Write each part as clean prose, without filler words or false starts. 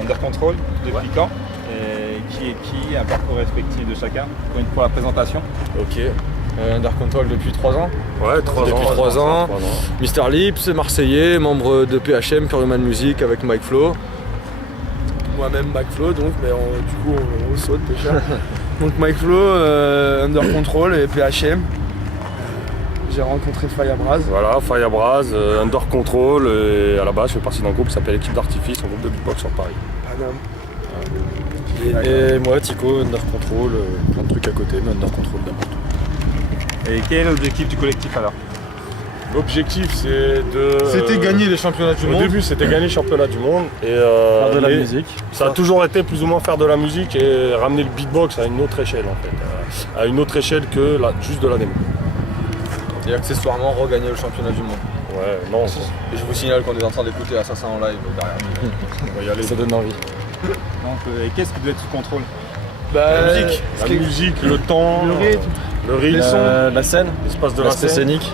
Under Control depuis quand? Et qui est qui, un parcours respectif de chacun pour la présentation? Ok. Under Control depuis 3 ans. Ouais, 3 ans. Depuis 3 ans. Mr. Lips, Marseillais, membre de PHM, Pure Human Music avec Mike Flo. Moi-même Mike Flo, donc, mais du coup on saute déjà. Donc Mike Flo, Under Control et PHM. J'ai rencontré Fayabraz. Voilà, Fayabraz, Under Control, et à la base je fais partie d'un groupe qui s'appelle Équipe d'Artifice, un groupe de beatbox sur Paris. Paname. Et moi, Tico, Under Control, plein de trucs à côté, mais Under Control d'abord. Et quel est l'objectif du collectif alors? L'objectif c'est de... C'était gagner les championnats du monde. Au début c'était gagner le championnat du monde et Faire de la musique. Ça a toujours été plus ou moins faire de la musique et ramener le beatbox à une autre échelle en fait. À une autre échelle que juste de la démo. Et accessoirement regagner le championnat du monde. Ouais, non. Et je vous signale qu'on est en train d'écouter Assassin en live derrière nous. On va y aller. Ça donne envie. Donc, et qu'est-ce qui doit être sous contrôle? La musique, le temps, le rythme, les sons, la scène, l'espace de la scène. scénique.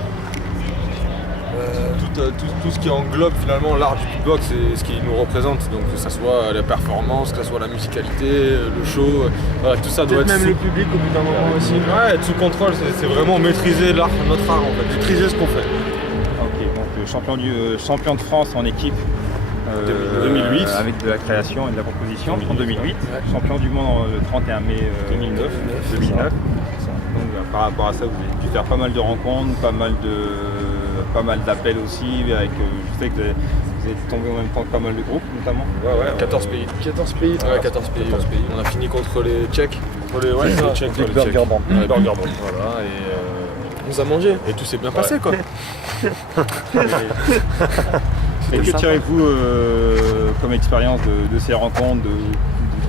Tout ce qui englobe finalement l'art du beatbox et ce qui nous représente, donc que ce soit la performance, que ce soit la musicalité, le show, voilà, tout ça doit être Même sous... le public au bout d'un moment aussi. Ouais, être sous contrôle, c'est vraiment maîtriser l'art, notre art en fait, maîtriser ce qu'on fait. Ok, donc champion de France en équipe 2008. avec de la création et de la composition en 2008, champion du monde le 31 mai 2009. Donc par rapport à ça, vous avez dû faire pas mal de rencontres, pas mal d'appels aussi, avec, je sais que vous êtes tombé en même temps que pas mal de groupes notamment. Ouais, 14 pays. 14 pays. Ouais, 14 pays. On a fini contre les Tchèques. Contre les Tchèques, Big Burger Band. Burger Band. Voilà, et on nous a mangé. Et tout s'est bien passé quoi. Et que tirez-vous comme expérience de ces rencontres,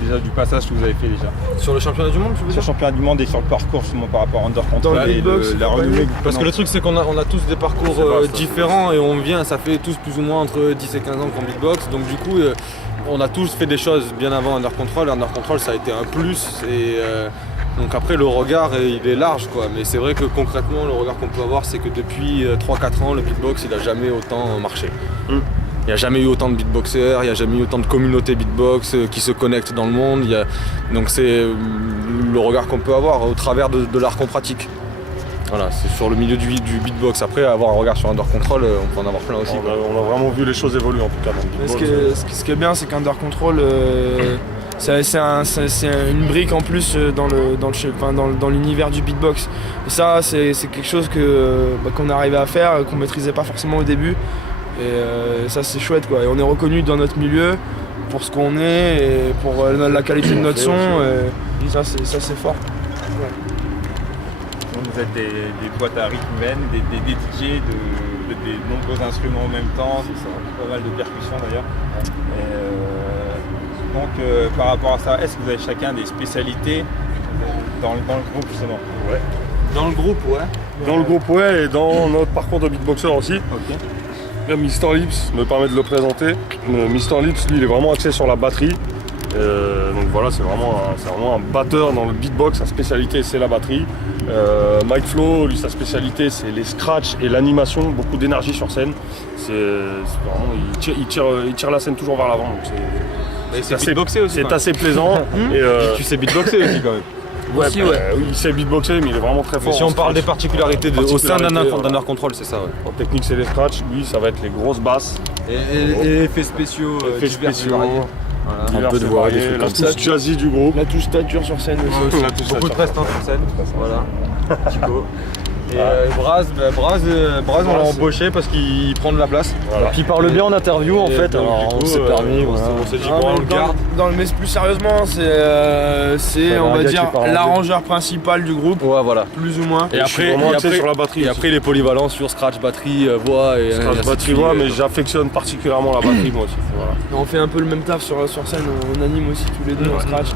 déjà du passage que vous avez fait déjà? Sur le championnat du monde, tu veux Sur dire? le championnat du monde et sur le parcours justement par rapport à Under Dans Control le et beatbox, la renommée. Parce que le truc c'est qu'on a tous des parcours différents et on vient, ça fait tous plus ou moins entre 10 et 15 ans qu'on beatbox, donc du coup on a tous fait des choses bien avant Under Control. Under Control ça a été un plus et donc après le regard il est large quoi, mais c'est vrai que concrètement le regard qu'on peut avoir c'est que depuis 3-4 ans le beatbox il a jamais autant marché. Il n'y a jamais eu autant de beatboxers, il n'y a jamais eu autant de communautés beatbox qui se connectent dans le monde. Donc c'est le regard qu'on peut avoir au travers de l'art qu'on pratique. Voilà, c'est sur le milieu du beatbox. Après, avoir un regard sur Under Control, on peut en avoir plein aussi. On a vraiment vu les choses évoluer en tout cas dans le beatbox. Ce qui est bien, c'est qu'Under Control, c'est une brique en plus dans l'univers du beatbox. Et ça, c'est quelque chose qu'on arrivait à faire, qu'on maîtrisait pas forcément au début. Et ça c'est chouette quoi, et on est reconnu dans notre milieu pour ce qu'on est et pour la qualité de notre son, et ça c'est fort. Ouais. Donc vous êtes des boîtes à rythme humaines, des DJ des nombreux instruments en même temps, pas mal de percussions d'ailleurs. Donc par rapport à ça, est-ce que vous avez chacun des spécialités dans le groupe justement? Ouais. Dans le groupe, ouais. Dans le groupe, ouais, et dans notre parcours de beatboxer aussi. Ok. Mr. Lips me permet de le présenter. Mr. Lips, lui, il est vraiment axé sur la batterie. Donc voilà, c'est vraiment un batteur dans le beatbox. Sa spécialité, c'est la batterie. Mike Flo, lui, sa spécialité, c'est les scratchs et l'animation. Beaucoup d'énergie sur scène. C'est vraiment, il tire la scène toujours vers l'avant. C'est beatboxer aussi. C'est assez plaisant. Et, tu sais beatboxer aussi quand même. oui, il sait beatboxer, mais il est vraiment très fort. Mais si on parle des particularités au sein d'Under Control, c'est ça, ouais. En technique, c'est les scratchs. Lui, ça va être les grosses basses. Et effets spéciaux, Effets spéciaux. Voilà. Un peu de voix, des trucs la comme ça. touche jazzy du groupe. La touche stature sur scène aussi. Beaucoup de prestance sur scène. Voilà. Chico. Et Braz, on l'a embauché parce qu'il prend de la place. Voilà. Puis il parle bien en interview en fait, alors on s'est permis, on s'est dit bon, on le garde. Mais plus sérieusement, c'est on va dire l'arrangeur principal du groupe. Ouais, voilà. Plus ou moins. Et après, sur la batterie. Et après, il est polyvalent sur scratch, batterie, voix et scratch, batterie, voix, mais j'affectionne particulièrement la batterie moi aussi. Voilà. On fait un peu le même taf sur scène, on anime aussi tous les deux en scratch.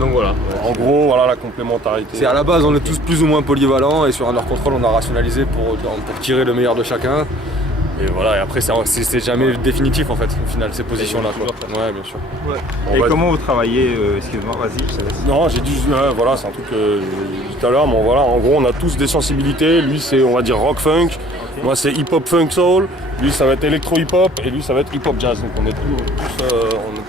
Donc voilà. En gros, voilà la complémentarité. C'est à la base, on est tous plus ou moins polyvalents et sur Under Control, on a rationalisé pour tirer le meilleur de chacun. Et voilà, et après, c'est jamais définitif en fait, au final, ces positions-là. Ouais, bien sûr. Ouais. Et comment vous travaillez excuse-moi, vas-y, je te laisse. Non, j'ai dit, voilà, c'est un truc que j'ai dit tout à l'heure, mais voilà, en gros, on a tous des sensibilités. Lui, c'est, on va dire, rock funk. Moi c'est hip-hop funk soul, lui ça va être électro-hip-hop et lui ça va être hip-hop jazz. Donc on a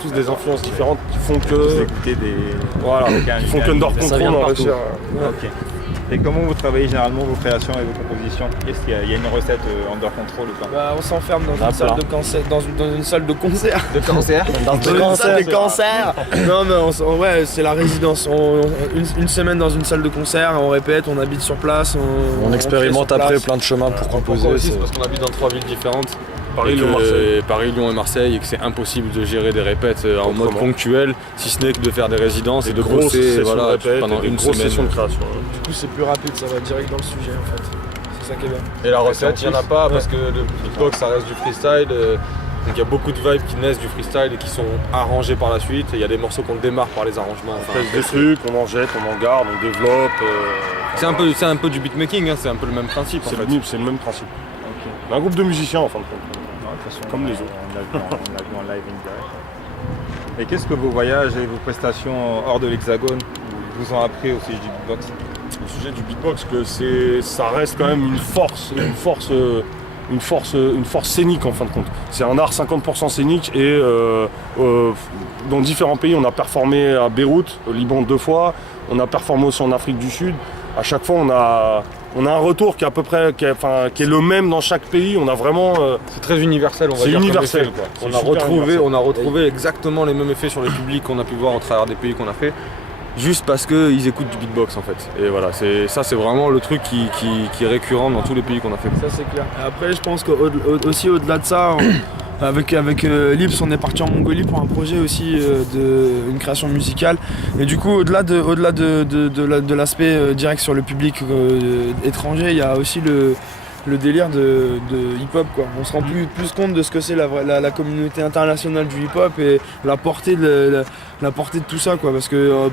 tous des influences différentes qui font que... Vous écoutez des... Voilà, qui font qu'Under Control on a réussi à... Ok. Et comment vous travaillez généralement vos créations et vos compositions? Est-ce qu'il y a une recette Under Control ou pas? Bah, on s'enferme dans une salle de concert. Dans une salle de concert. De cancer? Dans une salle de concert. Non mais ouais, c'est la résidence. Une semaine dans une salle de concert, on répète, on habite sur place. On expérimente après plein de chemins pour composer. Aussi, c'est parce qu'on habite dans 3 villes différentes. Paris, Lyon et Marseille, et que c'est impossible de gérer des répètes en mode ponctuel, si ce n'est que de faire des résidences et de bosser pendant une grosse semaine. session de création. Du coup, c'est plus rapide, ça va direct dans le sujet en fait. C'est ça qui est bien. Et la recette, il n'y en a pas parce que le beatbox ça reste du freestyle. Donc il y a beaucoup de vibes qui naissent du freestyle et qui sont arrangées par la suite. Il y a des morceaux qu'on démarre par les arrangements. On fait des trucs, on en jette, on en garde, on développe. C'est un peu du beatmaking, hein, c'est un peu le même principe. C'est le même principe. Okay. Un groupe de musiciens en fin de compte. Comme les autres. On l'a vu en live in direct. Et qu'est-ce que vos voyages et vos prestations hors de l'Hexagone vous ont appris au sujet du beatbox? Au sujet du beatbox, que ça reste quand même une force scénique en fin de compte. C'est un art 50% scénique et dans différents pays, on a performé à Beyrouth, au Liban 2 fois, on a performé aussi en Afrique du Sud. À chaque fois, on a un retour qui est à peu près, qui est le même dans chaque pays. On a vraiment. C'est très universel, on va dire. C'est universel, quoi. On a retrouvé exactement les mêmes effets sur les publics qu'on a pu voir au travers des pays qu'on a fait, juste parce qu'ils écoutent du beatbox en fait. Et voilà, c'est vraiment le truc qui est récurrent dans tous les pays qu'on a fait. Ça c'est clair. Et après, je pense qu'aussi au-delà de ça. Avec Lips, on est parti en Mongolie pour un projet aussi une création musicale. Et du coup, au-delà de l'aspect direct sur le public étranger, il y a aussi le délire de hip-hop, quoi. On se rend plus compte de ce que c'est la communauté internationale du hip-hop et la portée de tout ça, quoi. Parce que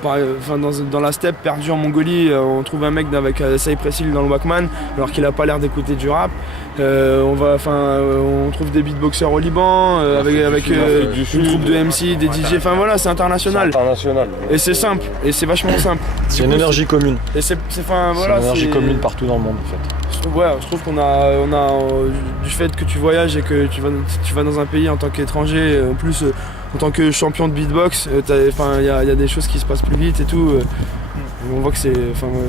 dans la steppe perdue en Mongolie, on trouve un mec avec Cypress Hill dans le Walkman alors qu'il a pas l'air d'écouter du rap. On trouve des beatboxers au Liban avec une troupe de MC, des DJ. Enfin voilà, c'est international. Et c'est simple, et c'est vachement simple. C'est une énergie commune. Et c'est une énergie commune partout dans le monde en fait. Je trouve qu'on a du fait que tu voyages et que tu vas dans un pays en tant qu'étranger, en plus en tant que champion de beatbox, il y a des choses qui se passent plus vite et tout. On voit que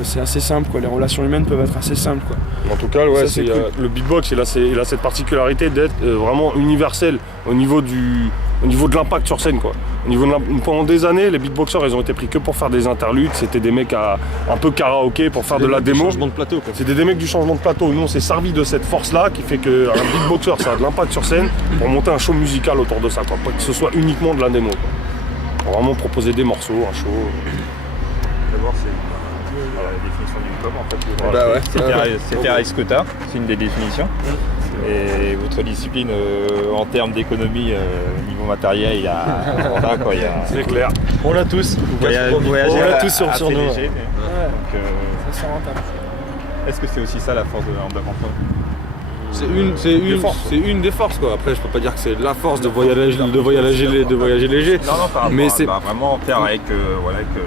c'est assez simple, quoi. Les relations humaines peuvent être assez simples, quoi. En tout cas, ouais, cool. Le beatbox il a cette particularité d'être vraiment universel au niveau de l'impact sur scène, quoi. Pendant des années, les beatboxers ils ont été pris que pour faire des interludes, c'était des mecs un peu karaoké pour faire de la démo. C'était des mecs du changement de plateau. Nous on s'est servi de cette force-là qui fait qu'un beatboxer ça a de l'impact sur scène pour monter un show musical autour de ça, quoi. Pas que ce soit uniquement de la démo, quoi. Pour vraiment proposer des morceaux, un show. D'abord, c'est la définition du hip-hop en fait. C'est faire avec ce que t'as, c'est une des définitions. Et votre discipline en termes d'économie, niveau matériel, il y a. C'est clair. On l'a tous. On l'a tous sur nous. Léger, donc, ça sent rentable. Est-ce que c'est aussi ça la force de Under Control? C'est une des forces, quoi. Après, je peux pas dire que c'est la force de voyager léger. Non, mais c'est vraiment faire avec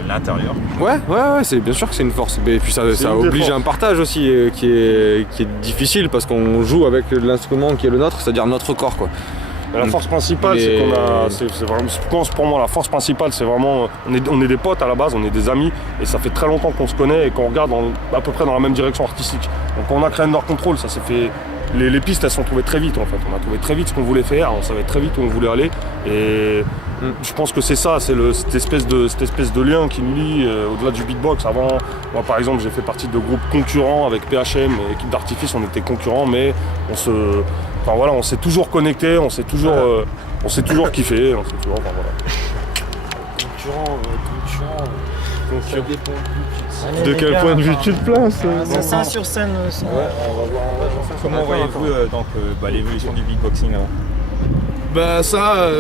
l'intérieur. Ouais, c'est bien sûr que c'est une force. Et puis ça oblige à un partage aussi qui est difficile parce qu'on joue avec l'instrument qui est le nôtre, c'est-à-dire notre corps, quoi. La force principale, c'est qu'on a. C'est vraiment, je pense pour moi, la force principale, c'est vraiment. On est des potes à la base, on est des amis, et ça fait très longtemps qu'on se connaît et qu'on regarde à peu près dans la même direction artistique. Donc quand on a créé Under Control, ça s'est fait. Les pistes, elles sont trouvées très vite en fait. On a trouvé très vite ce qu'on voulait faire, on savait très vite où on voulait aller. Et je pense que c'est ça, c'est cette espèce de lien qui nous lie au-delà du beatbox. Avant, moi par exemple, j'ai fait partie de groupes concurrents avec PHM, équipe d'artifice, on était concurrents, mais on s'est toujours connectés, on s'est toujours kiffé, on s'est toujours. Concurrent. Ça dépend. De quel point de vue tu te places? C'est ça sur scène. Ouais, on va voir. Comment voyez-vous l'évolution du beatboxing là? Bah ça,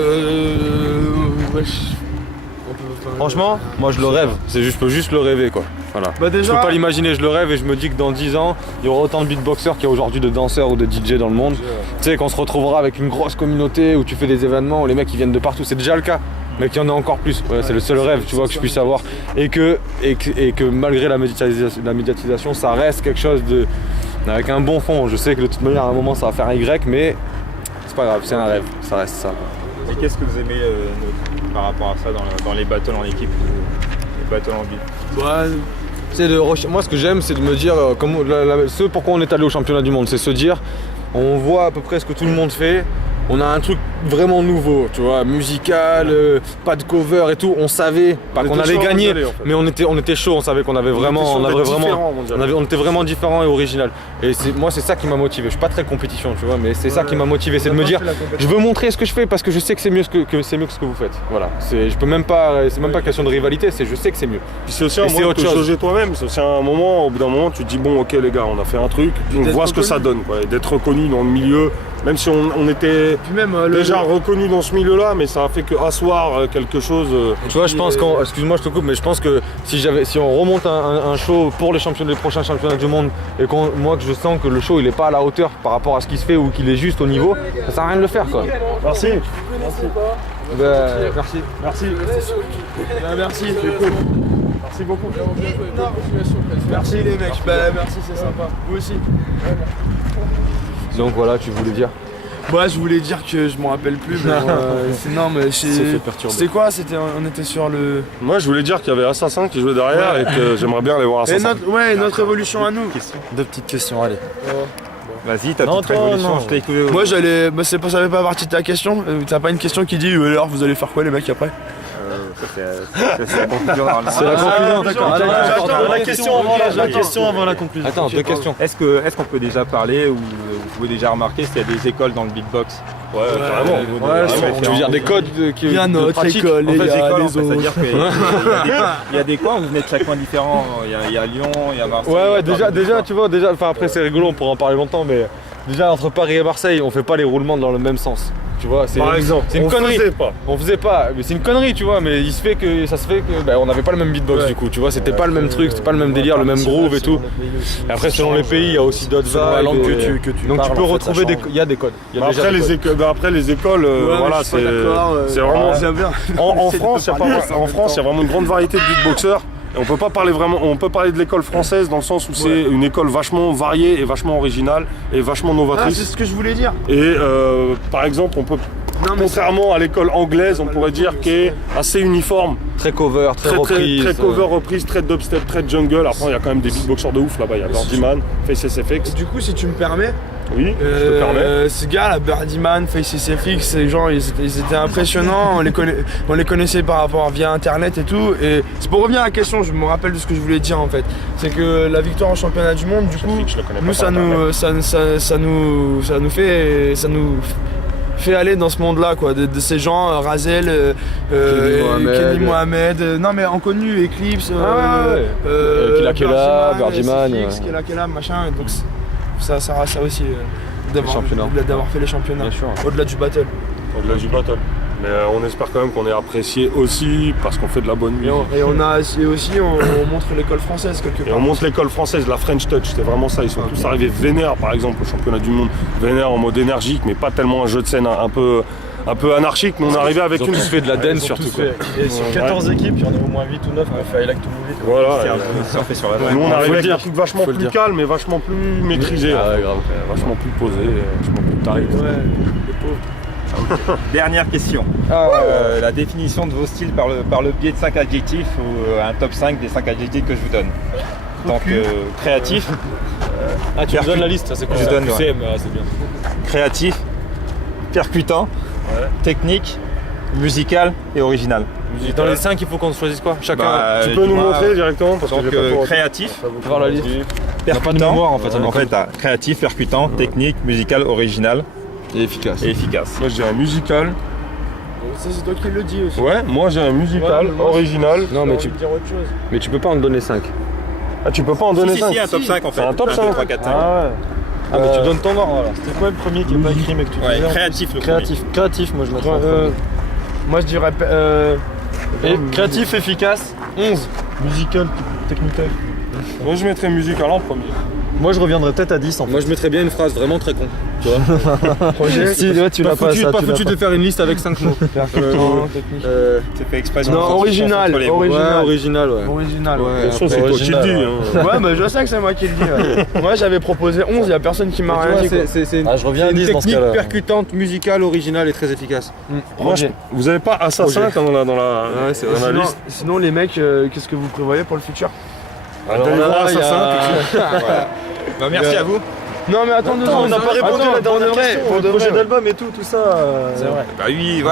Franchement, moi je le rêve. Je peux juste le rêver, quoi. Voilà. Bah déjà, je peux pas l'imaginer, je le rêve et je me dis que dans 10 ans, il y aura autant de beatboxers qu'il y a aujourd'hui de danseurs ou de DJ dans le monde. Tu sais, qu'on se retrouvera avec une grosse communauté où tu fais des événements où les mecs ils viennent de partout. C'est déjà le cas, mais qu'il y en a encore plus. Ouais, c'est le seul rêve, tu vois, que je puisse avoir. Et que malgré la médiatisation, ça reste quelque chose avec un bon fond. Je sais que de toute manière à un moment ça va faire un Y, mais c'est pas grave, c'est un rêve, ça reste ça. Et qu'est-ce que vous aimez par rapport à ça dans les battles en équipe ou les battles en ville? Moi ce que j'aime c'est de me dire, ce pourquoi on est allé au championnat du monde, c'est se dire, on voit à peu près ce que tout le monde fait. On a un truc vraiment nouveau, tu vois, musical, pas de cover et tout. On savait pas qu'on allait gagner, mais on était chaud. On savait qu'on avait vraiment, on était vraiment différent et original. Et moi, c'est ça qui m'a motivé. Je suis pas très compétition, tu vois, mais c'est ça qui m'a motivé, c'est de me dire, je veux montrer ce que je fais parce que je sais que c'est mieux que ce que vous faites. Voilà. C'est même pas question de rivalité. C'est je sais que c'est mieux. Puis c'est aussi un moment de te jauger toi-même. C'est aussi un moment, au bout d'un moment, tu te dis bon, ok les gars, on a fait un truc, on voit ce que ça donne, quoi. Et d'être reconnu dans le milieu. Même si on était déjà reconnu dans ce milieu-là, mais ça a fait que asseoir quelque chose. Tu vois, je pense excuse-moi, je te coupe, mais je pense que si on remonte un show pour les prochains championnats du monde et que je sens que le show il est pas à la hauteur par rapport à ce qui se fait ou qu'il est juste au niveau, ça sert à rien de le faire quoi. Merci. Merci. Merci. Merci. Merci beaucoup. Merci les mecs, merci, c'est sympa. Vous aussi. Donc voilà, tu voulais dire. Ouais, je voulais dire que je m'en rappelle plus, mais c'était quoi? On était sur le. Moi, je voulais dire qu'il y avait Assassin qui jouait derrière et que j'aimerais bien aller voir Assassin. Notre évolution à nous. Deux petites questions, allez. Vas-y, ta petite révolution, je t'ai écouté. Moi, ça fait pas partie de ta question. T'as pas une question qui dit alors vous allez faire quoi les mecs après? C'est la conclusion. C'est la conclusion, d'accord. La question avant la conclusion. Attends, deux questions. Est-ce qu'on peut déjà parler ou vous pouvez déjà remarquer s'il y a des écoles dans le beatbox? Ouais, carrément. Tu veux dire des codes Il y a notre école, il y a les autres. C'est-à-dire qu'il y a des coins, vous venez de chaque coin différent. Il y a Lyon, il y a Marseille. Ouais, déjà, tu vois, enfin après c'est rigolo, on pourra en parler longtemps, mais déjà entre Paris et Marseille, on fait pas les roulements dans le même sens. Tu vois, Par exemple, c'est une connerie. On faisait pas, mais c'est une connerie, tu vois, mais ça se fait que on n'avait pas le même beatbox du coup, tu vois, c'était pas le même truc, c'était pas le même délire, le même groove et tout. Et après selon les pays, il y a aussi d'autres la langue que tu donc parles, tu peux en fait, retrouver il y a des codes. Après les écoles, voilà, c'est vraiment. En France, il y a vraiment une grande variété de beatboxers. Et on peut parler de l'école française dans le sens où c'est une école vachement variée et vachement originale et vachement novatrice. C'est ce que je voulais dire. Et par exemple, contrairement à l'école anglaise, on pourrait dire qu'elle est assez uniforme. Très cover, très reprise. Très cover, reprise, très dubstep, très jungle. Après, il y a quand même des beatboxers de ouf là-bas. Il y a Birdman, FaceSFX. Du coup, si tu me permets. Oui, je te permets. Ce gars, la Birdman, FaceSFX, ces gens, ils étaient impressionnants. On les connaissait via internet et tout. Et c'est pour revenir à la question, je me rappelle de ce que je voulais dire en fait. C'est que la victoire en championnat du monde, du coup, nous ça nous fait aller dans ce monde-là quoi, de ces gens, Razel, Kenny Mohamed, non mais en connu, Eclipse, Killa, Birdman, Killa, machin, donc ça aussi d'avoir fait les championnats, au-delà du battle. Au-delà du battle. Mais on espère quand même qu'on est apprécié aussi parce qu'on fait de la bonne musique. Et on montre l'école française quelque part. Et on montre l'école française, la French Touch, c'était vraiment ça. Ils sont tous arrivés vénères par exemple au championnat du monde, vénères en mode énergique, mais pas tellement un jeu de scène un peu anarchique, mais on est arrivé avec une. Ils ont tous fait de la dance surtout. Et sur 14 équipes, il y en a au moins 8 ou 9 qui ont fait I Like to Move It. Voilà. Nous on arrive avec un truc vachement plus calme et vachement plus maîtrisé. Vachement plus posé, vachement plus taré. Dernière question. La définition de vos styles par le biais de 5 adjectifs ou un top 5 des 5 adjectifs que je vous donne. Donc créatif. Tu me donnes la liste, c'est cool. Je donne, c'est bien. Créatif, percutant, technique, musical et original. Dans les 5, il faut qu'on choisisse quoi chacun. Tu peux nous montrer directement parce que créatif, voir la liste. Percutant, mémoire, en fait, créatif, percutant, technique, musical, original. Et efficace. Moi j'ai un musical. Ça c'est toi qui le dis aussi. Ouais, moi j'ai un musical original. Non mais dire autre chose. Mais tu peux pas en donner 5. Ah tu peux pas en donner 5. Si, un top 5 en fait. Un top 5. 3, 4, 5. Ah mais tu donnes ton ordre alors. C'était quoi le premier qui est pas écrit mais que tu disais créatif le Créatif, moi je mettrais en premier. Moi je dirais créatif, efficace, 11. Musical, technical. Moi je mettrais musical en premier. Moi je reviendrais peut-être à 10 en fait. Moi je mettrais bien une phrase vraiment très con. Tu vois. Projet. Si ouais, tu l'as pas ça. Pas tu l'as foutu de faire une liste avec 5 mots. Percutant, technique. C'est fait exprès. Non, original. Ouais, original, ouais. Original. Ouais. Bien sûr, c'est toi qui le dis. Hein. Ouais, bah je sais que c'est moi qui le dis. Ouais. Moi j'avais proposé 11, y a personne qui m'a Tu rien vois, dit. quoi. c'est une, Ah, je reviens à une 10 dans ce technique cas-là. percutante, musicale, originale et très efficace. Moi, vous avez pas Assassin dans la Ouais, c'est vrai. dans la Sinon, liste? sinon, les mecs, qu'est-ce que vous prévoyez pour le futur? Alors là, voir il y a- Assassin, quelque chose. Bah, merci à vous. Non mais attends, On n'a pas répondu à la dernière question. pour Le de projet vrai. d'album et tout ça. C'est vrai. Bah oui, ouais.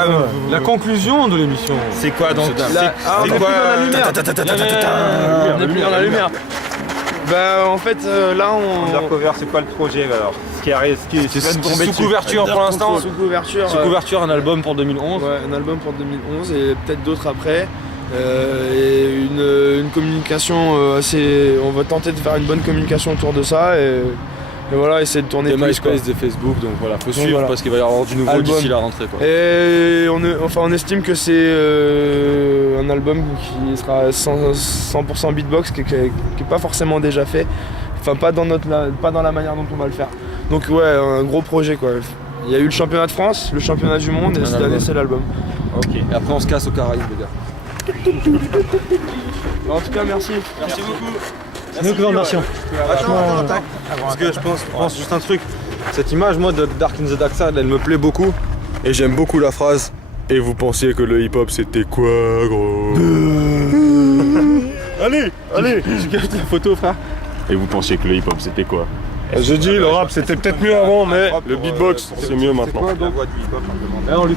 La conclusion de l'émission. C'est quoi donc? On est C'est plus quoi dans la lumière. On est plus dans la lumière. Bah en fait là on... Undercover, c'est quoi le projet alors? Ce qui arrive, ce qui va C'est nous tomber sous dessus. couverture pour l'instant. Sous couverture. Sous couverture, un album pour 2011. Ouais, un album pour 2011 et peut-être d'autres après. Et une communication assez... On va tenter de faire une bonne communication autour de ça et voilà, essayer de tourner Des plus, quoi. MySpace, des Facebook, donc voilà, faut suivre voilà. parce qu'il va y avoir du nouveau Album. d'ici la rentrée quoi. Et on estime que c'est un album qui sera 100% beatbox, qui est pas forcément déjà fait. Enfin, pas dans la manière dont on va le faire. Donc ouais, un gros projet quoi. Il y a eu le championnat de France, le championnat du monde et cette album. année c'est l'album. Ok. Et après on se casse aux Caraïbes les gars. En tout cas, merci. Merci beaucoup. C'est nous qui vous remercions. Parce que je pense juste un truc. Cette image moi de Dark in the Dark Side elle me plaît beaucoup. Et j'aime beaucoup la phrase. Et vous pensiez que le hip hop c'était quoi gros? Allez, Tu captes la photo frère? Et vous pensiez que le hip-hop c'était quoi? je dis le rap c'était peut-être mieux avant, mais le beatbox c'est mieux maintenant. La voix du hip-hop, on demande.